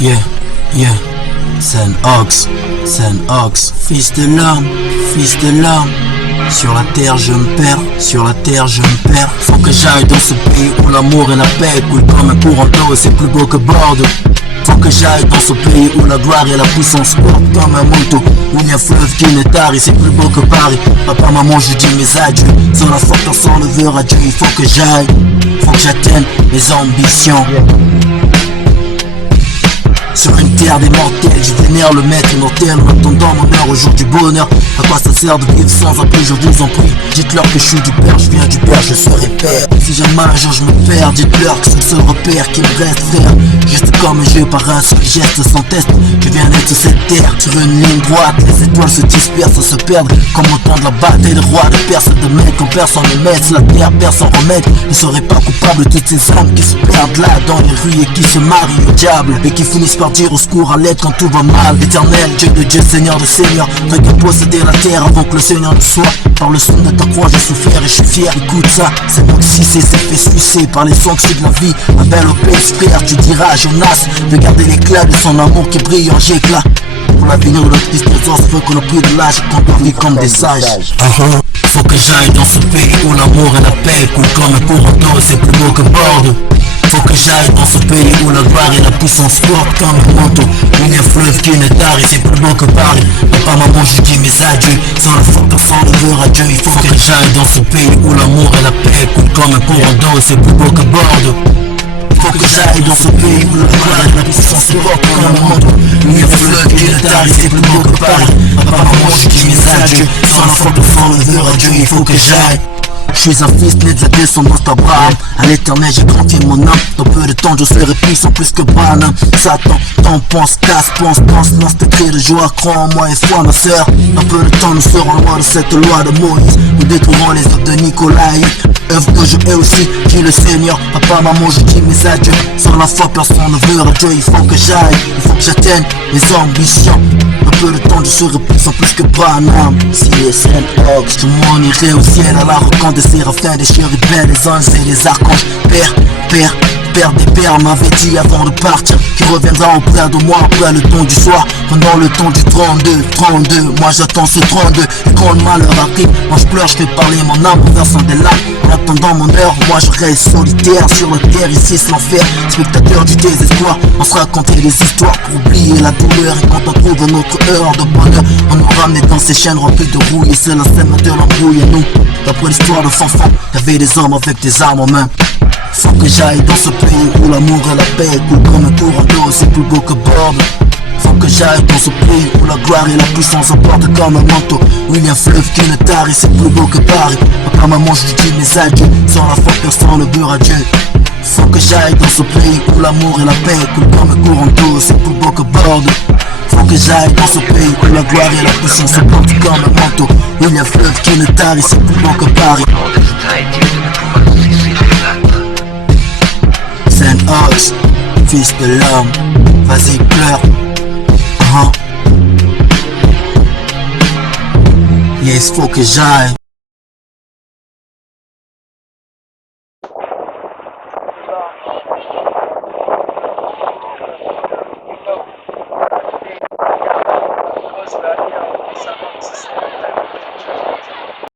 Yeah, yeah, c'est un ox, fils de l'homme, sur la terre je me perds, faut que j'aille dans ce pays où l'amour et la paix coulent comme un courant d'eau, c'est plus beau que Bordeaux. Faut que j'aille dans ce pays où la gloire et la puissance portent comme un manteau, où il y a un fleuve qui ne tarit, c'est plus beau que Paris. Papa, maman, je dis mes adieux, sans la foi personne ne verra Dieu. Il faut que j'aille, faut que j'atteigne mes ambitions. Sur une terre des mortels, je vénère le maître immortel en attendant mon heure au jour du bonheur. À quoi ça sert de vivre sans appui, je vous en prie. Dites-leur que je suis du père, je viens du père, je serai père. Si jamais un jour je me perds, dites-leur que c'est le seul repère qui me reste faire. Juste comme un jeu par un seul geste sans test, je viens d'être sur cette terre. Sur une ligne droite, les étoiles se dispersent, se perdent. Comme au temps de la bataille de rois, de Perse, de Mède. Quand personne ne m'aide, la terre perd sans remède. Ne serait pas coupable de toutes ces âmes qui se perdent là dans les rues et qui se marient au diable et qui finissent par dire au secours à l'aide quand tout va mal. Éternel, Dieu de Dieu, Seigneur de Seigneur, fais que posséder la terre avant que le Seigneur ne soit. Par le son de ta croix, j'ai souffert et je suis fier. Écoute ça, c'est moi qui s'est fait sucer par les sanctions de la vie. Un bel OPS frère, tu diras à Jonas de garder l'éclat de son amour qui brille en éclat. Pour l'avenir de notre fils trésor, faut qu'on a pris de l'âge et qu'on doit vivre comme des sages. Faut que j'aille dans ce pays où l'amour et la paix coulent comme un courant d'eau, c'est plus beau que Bordeaux. Faut que j'aille dans ce pays où la gloire et la puissance portent comme un manteau, où il y a un fleuve qui ne tarit, c'est plus beau que Paris. Papa, maman, je dis mes adieux, sans la foi personne ne verra Dieu. Il faut que j'aille dans ce pays où l'amour et la paix coulent comme un courant d'eau, c'est plus beau que Bordeaux. Faut que j'aille dans ce pays où la gloire et la puissance portent comme un manteau, où il y a un fleuve qui ne tarit, c'est plus beau que Paris. Papa, maman, je dis mes adieux, sans la foi personne ne verra Dieu. Il faut que j'aille. Je suis un fils né de la descendance d'Abraham. À l'éternel j'ai confié mon âme. Dans peu de temps je serai puissant plus que Branham. Satan, t'en penses, casse, pense, lance tes cris de joie. Crois en moi et foi ma soeur. Dans peu de temps nous serons loin de cette loi de Moïse. Nous détruirons les œuvres de Nicolas. Œuvre que je hais aussi, dit le Seigneur. Papa, maman, je dis mes adieux. Sans la foi personne ne verra Dieu. Il faut que j'aille, il faut que j'atteigne mes ambitions. Dans peu de temps je serai puissant plus que Branham. CSN Ox, je m'en irai au ciel à la rencontre des séraphins, des chérubins, des anges et des archanges. Père des pères m'avait dit avant de partir qu'il reviendra auprès de moi après le ton du soir. Pendant le temps du 32, moi j'attends ce 32. Et quand le malheur arrive, moi je pleure, je fais parler mon âme en versant des larmes. En attendant mon heure, moi je reste solitaire sur la terre, ici c'est l'enfer. Spectateur du désespoir, on se racontait des histoires pour oublier la douleur. Et quand on trouve notre heure de bonheur, on nous ramenait dans ces chaînes remplies de rouille. Et c'est la scène de l'embrouille. Et nous, d'après l'histoire de Fanfan, y'avait des hommes avec des armes en main. Faut que j'aille dans ce pays où l'amour et la paix coulent comme un courant d'eau, c'est plus beau que Bordeaux. Faut que j'aille dans ce pays où la gloire et la puissance portent comme un manteau, où il y a un fleuve qui ne tarit, c'est plus beau que Paris. Papa, maman, je dis mes adieux, sans la foi personne ne verra Dieu. Faut que j'aille dans ce pays où l'amour et la paix coulent comme un courant d'eau, c'est plus beau que Bordeaux. Faut que j'aille dans ce pays où la gloire et la puissance portent comme un manteau, où il y a un fleuve qui ne tarit, c'est plus beau que Paris. C'est un ox, fils de l'homme, vas-y pleure. Yes, faut que j'aille.